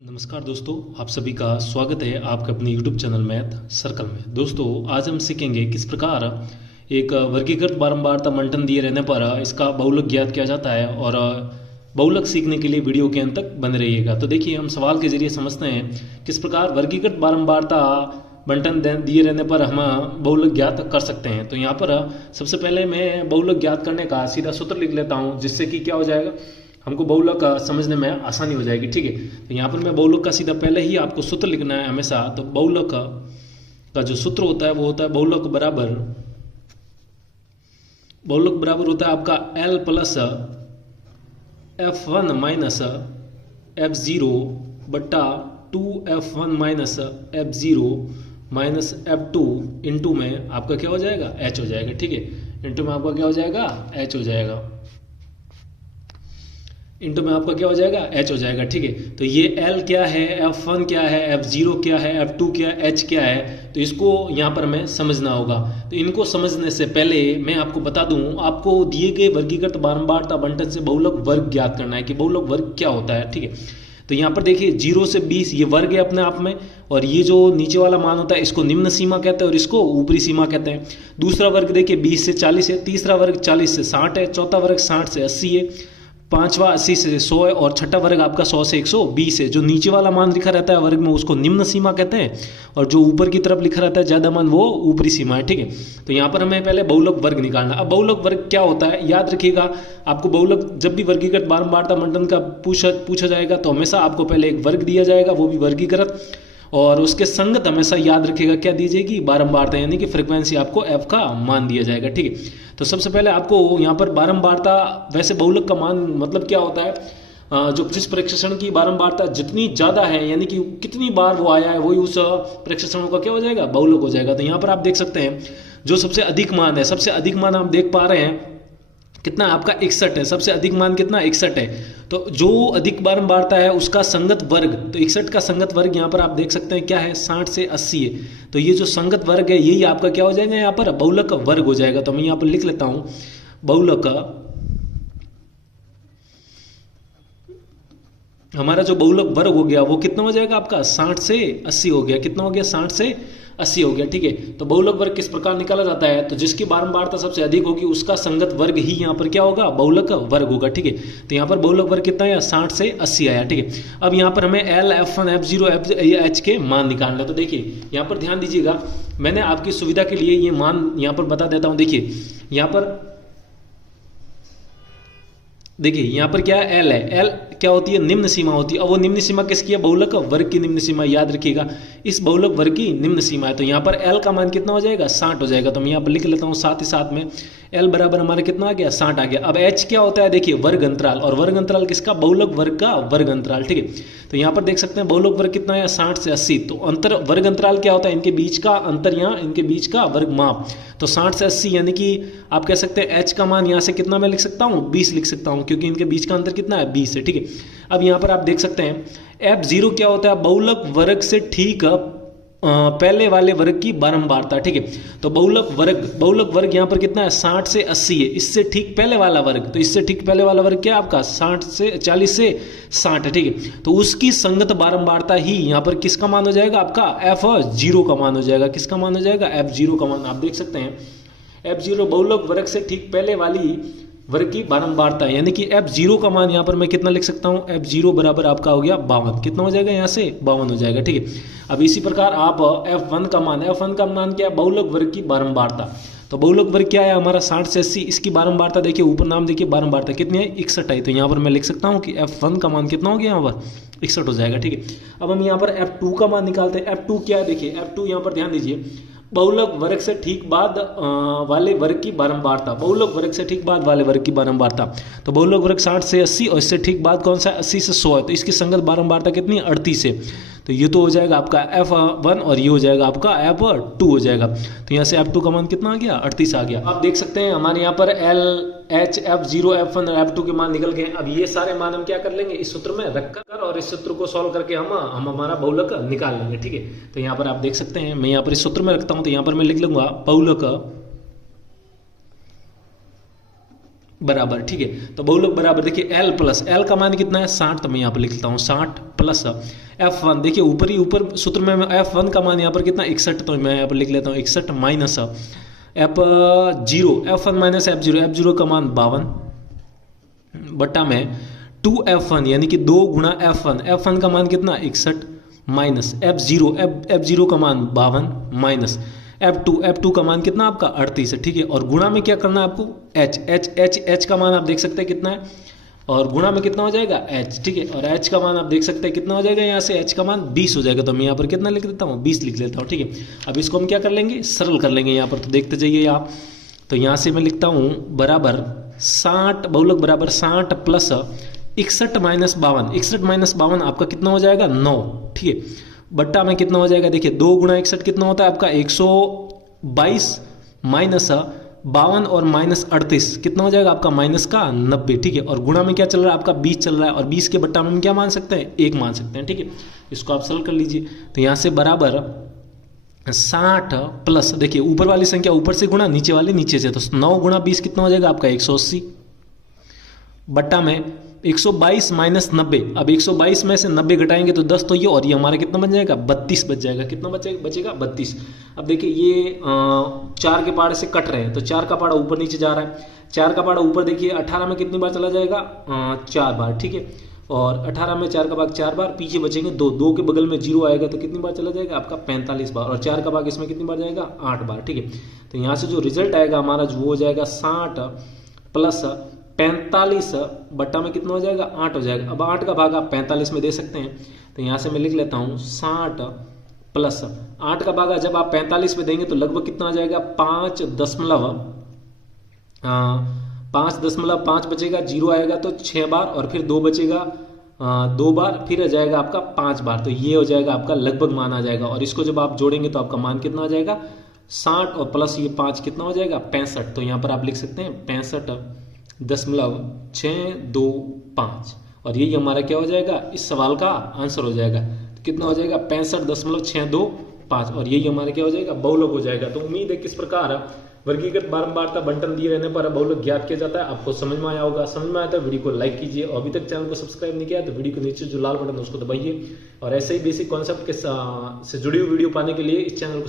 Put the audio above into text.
नमस्कार दोस्तों, आप सभी का स्वागत है आपके अपने YouTube चैनल मैथ सर्कल में। दोस्तों, आज हम सीखेंगे किस प्रकार एक वर्गीकृत बारंबारता मंटन दिए रहने पर इसका बहुलक ज्ञात किया जाता है। और बहुलक सीखने के लिए वीडियो के अंत तक बने रहिएगा। तो देखिए, हम सवाल के जरिए समझते हैं किस प्रकार वर्गीकृत बारंबारता बंटन दिए रहने पर हम बहुलक ज्ञात कर सकते हैं। तो यहाँ पर सबसे पहले मैं बहुलक ज्ञात करने का सीधा सूत्र लिख लेता हूँ, जिससे कि क्या हो जाएगा, हमको बहुलक समझने में आसानी हो जाएगी। ठीक है, तो यहाँ पर मैं बहुलक का सीधा पहले ही आपको सूत्र लिखना है हमेशा। तो बहुलक का जो सूत्र होता है वो होता है बहुलक बराबर होता है आपका L plus F1 minus F0 बट्टा 2F1 minus F0 minus F2 into में आपका क्या हो जाएगा, H हो जाएगा। ठीक है, इंटू में आपका क्या हो जाएगा, H हो जाएगा। इंटू में आपका क्या हो जाएगा, H हो जाएगा। ठीक है, तो ये L क्या है, F1 क्या है, F0 क्या है, F2 क्या है, H क्या है, तो इसको यहाँ पर हमें समझना होगा। तो इनको समझने से पहले मैं आपको बता दूं, आपको दिए गए वर्गीकृत बारंबारता बंटन से बहुलक वर्ग ज्ञात करना है कि बहुलक वर्ग क्या होता है। ठीक है, तो यहाँ पर देखिए 0 से 20 ये वर्ग है अपने आप में, और ये जो नीचे वाला मान होता है इसको निम्न सीमा कहते हैं और इसको ऊपरी सीमा कहते हैं। दूसरा वर्ग देखिए 20 से 40 है, तीसरा वर्ग 40 से 60 है, चौथा वर्ग 60 से 80 है, पांचवा 80 से 100 है, और छठा वर्ग आपका 100 से 120 है। जो नीचे वाला मान लिखा रहता है वर्ग में उसको निम्न सीमा कहते हैं, और जो ऊपर की तरफ लिखा रहता है ज्यादा मान वो ऊपरी सीमा है। ठीक है, तो यहाँ पर हमें पहले बहुलक वर्ग निकालना। अब बहुलक वर्ग क्या होता है याद रखिएगा, आपको बहुलक जब भी वर्गीकृत बारंबारता मंटन का पूछा जाएगा तो हमेशा आपको पहले एक वर्ग दिया जाएगा, वो भी वर्गीकृत, और उसके संगत हमेशा याद रखिएगा क्या दी जाएगी, बारंबारता, यानी कि फ्रीक्वेंसी आपको f का मान दिया जाएगा। ठीक है, तो सबसे पहले आपको यहाँ पर बारंबारता, वैसे बहुलक का मान मतलब क्या होता है, जो जिस प्रेक्षण की बारंबारता जितनी ज्यादा है, यानी कि कितनी बार वो आया है, वही उस प्रेक्षण का क्या हो जाएगा, बहुलक हो जाएगा। तो यहाँ पर आप देख सकते हैं जो सबसे अधिक मान है, सबसे अधिक मान आप देख पा रहे हैं कितना, आपका 61 है। सबसे अधिक मान कितना, 61 है। तो जो अधिक बारंबारता है उसका संगत वर्ग, तो 61 का संगत वर्ग यहाँ पर आप देख सकते हैं क्या है, 60 से 80 है। तो ये जो संगत वर्ग है यही आपका क्या हो जाएगा, यहाँ पर बहुलक वर्ग हो जाएगा। तो मैं यहाँ पर लिख लेता हूं, बहुलक हमारा जो बहुलक वर्ग हो गया वो कितना हो जाएगा आपका, 60 से 80 हो गया। कितना हो गया, 60 से 80 हो गया। ठीक है, तो बहुलक वर्ग किस प्रकार निकाला जाता है, तो जिसकी बारंबारता सबसे अधिक होगी उसका संगत वर्ग ही यहाँ पर क्या होगा, बहुलक वर्ग होगा। ठीक है, तो यहाँ पर बहुलक वर्ग कितना है, 60 से 80 आया। ठीक है, अब यहाँ पर हमें L, F1, F0, H के मान निकालना है। तो देखिए यहाँ पर ध्यान दीजिएगा, मैंने आपकी सुविधा के लिए ये मान यहाँ पर बता देता हूँ। देखिए यहाँ पर देखिए यहाँ पर क्या है, L है। L क्या होती है, निम्न सीमा होती है। अब वो निम्न सीमा किसकी है, बहुलक वर्ग की निम्न सीमा, याद रखिएगा इस बहुलक वर्ग की निम्न सीमा है। तो यहाँ पर L का मान कितना हो जाएगा, 60 हो जाएगा। तो मैं यहाँ पर लिख लेता हूँ साथ ही साथ में L बराबर हमारा कितना आ गया, 60 आ गया। अब H क्या होता है, देखिए वर्ग अंतराल, और वर्ग अंतराल किसका, बहुलक वर्ग का वर्ग अंतराल। ठीक है, तो यहाँ पर देख सकते हैं बहुलक वर्ग कितना है, 60 से 80। तो अंतर वर्ग अंतराल क्या होता है, इनके बीच का अंतर, यहाँ इनके बीच का वर्ग माप। तो 60 से 80 यानी कि आप कह सकते हैं H का मान यहाँ से कितना मैं लिख सकता हूँ, 20 लिख सकता हूँ, क्योंकि इनके बीच का अंतर कितना है, 20 है। ठीक है, अब यहाँ पर आप देख सकते हैं F0 क्या होता है, बहुलक वर्ग से ठीक पहले वाले वर्ग की बारंबारता। ठीक है, तो बहुलक वर्ग यहाँ पर कितना है, 60 से 80 है। इससे ठीक पहले वाला वर्ग, तो इससे ठीक पहले वाला वर्ग क्या है आपका, 40 से 60 है। ठीक है, तो उसकी संगत बारंबारता ही यहाँ पर किसका मान हो जाएगा, आपका F0 का मान हो जाएगा। किसका मान हो जाएगा, F0 का मान। आप देख सकते हैं F0 बहुलक वर्ग से ठीक पहले वाली वर्ग की बारंबारता, यानी कि F0 का मान यहाँ पर मैं कितना लिख सकता हूँ, F0 बराबर आपका हो गया 52। कितना हो जाएगा, यहाँ से 52 हो जाएगा। ठीक है, अब इसी प्रकार आप F1 का मान क्या है, बहुलक वर्ग की बारंबारता। तो बहुलक वर्ग क्या है हमारा, 60 से 80, इसकी बारंबारता देखिए, ऊपर नाम देखिए बारंबारता कितनी है, 61 है। तो यहाँ पर मैं लिख सकता हूँ कि F1 का मान कितना हो गया, यहाँ पर 61 हो जाएगा। ठीक है, अब हम यहाँ पर F2 का मान निकालते हैं। F2 क्या है, देखिए F2 यहाँ पर ध्यान दीजिए, बहुलक वर्ग से ठीक बाद वाले वर्ग की बारंबारता, बहुलक वर्ग से ठीक बाद वाले वर्ग की बारंबारता। तो बहुलक वर्ग 60 से 80, और इससे ठीक बाद कौन सा है, 80 से 100 है। तो इसकी संगत बारंबारता कितनी है, 38 है। तो ये तो हो जाएगा आपका F1 और ये हो जाएगा आपका F2 हो जाएगा। तो यहाँ से F2 का मान कितना आ गया, 38 आ गया। आप देख सकते हैं हमारे यहाँ पर L, H, F0, F1 और F2 के मान निकल गए। अब ये सारे मान हम क्या कर लेंगे, इस सूत्र में रखकर, और इस सूत्र को सॉल्व करके हम हमारा बहुलक निकाल लेंगे। ठीक है, तो यहाँ पर आप देख सकते हैं, मैं यहाँ पर इस सूत्र में रखता हूँ। तो यहाँ पर मैं लिख लूंगा बराबर, ठीक है। तो बहुलक बराबर, देखिए एल प्लस, एल का मान कितना है 60, तो मैं यहाँ पर लिख लेता हूँ 60 प्लस F1, देखिए ऊपर ही ऊपर सूत्र में F1 का मान यहाँ पर कितना 61, तो मैं यहाँ पर लिख लेता हूँ 61 माइनस F1 माइनस F0 का मान 52 बट्टा में 2F1 यानी कि 2 गुणा F1 का मान कितना 61 माइनस F0 का मान 52 माइनस F2 का मान कितना आपका 38 है, ठीक है। और गुणा में क्या करना है आपको H का मान आप देख सकते हैं कितना है, और गुणा में कितना हो जाएगा H, ठीक है। और H का मान आप देख सकते हैं कितना हो जाएगा, यहाँ से H का मान 20 हो जाएगा, तो मैं यहाँ पर कितना लिख देता हूँ 20 लिख लेता हूँ, ठीक है। अब इसको हम क्या कर लेंगे, सरल कर लेंगे यहाँ पर, तो देखते जाइए आप। तो यहाँ से मैं लिखता हूँ बराबर 60, बहुलक बराबर 60 प्लस 61 माइनस 52, 61 माइनस 52 आपका कितना हो जाएगा 9, ठीक है। बट्टा में कितना हो जाएगा, देखिए 2 गुणा 61 कितना होता है आपका 122 माइनस 52 और माइनस 38 कितना हो जाएगा आपका माइनस का 90, ठीक है। और गुणा में क्या चल रहा है आपका 20 चल रहा है, और 20 के बट्टा में हम क्या मान सकते हैं 1 मान सकते हैं, ठीक है। इसको आप सरल कर लीजिए। तो यहाँ से बराबर 60 प्लस, देखिए ऊपर वाली संख्या ऊपर से गुणा, नीचे वाली नीचे से, तो 9 गुणा 20 कितना हो जाएगा आपका 180 बट्टा में 122 माइनस 90। अब 122 में से 90 घटाएंगे तो 10 तो ये, और ये हमारा कितना बन जाएगा 32 बच जाएगा, कितना बचेगा 32। अब देखिए ये 4 के पहाड़ से कट रहे हैं, तो 4 का पहाड़ा ऊपर नीचे जा रहा है, 4 का पहाड़ा ऊपर देखिए 18 में कितनी बार चला जाएगा 4 बार, ठीक है। और 18 में 4 का भाग 4 बार, पीछे बचेंगे 2 के बगल में 0 आएगा तो कितनी बार चला जाएगा आपका 45 बार, और 4 का भाग इसमें कितनी बार जाएगा 8 बार, ठीक है। तो यहाँ से जो रिजल्ट आएगा हमारा वो हो जाएगा 60 प्लस 45 बट्टा में कितना हो जाएगा 8 हो जाएगा। अब 8 का भाग आप 45 में दे सकते हैं, तो यहाँ से मैं लिख लेता हूँ 60 प्लस 8 का भाग जब आप 45 में देंगे तो लगभग कितना आ जाएगा 5.5 बचेगा, 0 आएगा तो 6 बार, और फिर 2 बचेगा 2 बार, फिर आ जाएगा आपका 5 बार, तो ये हो जाएगा आपका लगभग मान आ जाएगा। और इसको जब आप जोड़ेंगे तो आपका मान कितना आ जाएगा 60 और प्लस ये 5 कितना हो जाएगा 65। तो यहाँ पर आप लिख सकते हैं 65.625, और यही हमारा क्या हो जाएगा इस सवाल का आंसर हो जाएगा। तो कितना हो जाएगा 65.625, और यही हमारा क्या हो जाएगा बहुलक हो जाएगा। तो उम्मीद है किस प्रकार वर्गीकृत बारंबारता बंटन दिए रहने पर बहुलक ज्ञात किया जाता है आपको समझ में आया होगा। समझ में आया तो वीडियो को लाइक कीजिए, और अभी तक चैनल को सब्सक्राइब नहीं किया तो वीडियो के नीचे जो लाल बटन है उसको दबाइए, और ऐसे ही बेसिक कॉन्सेप्ट के से जुड़ी हुई वीडियो पाने के लिए इस चैनल को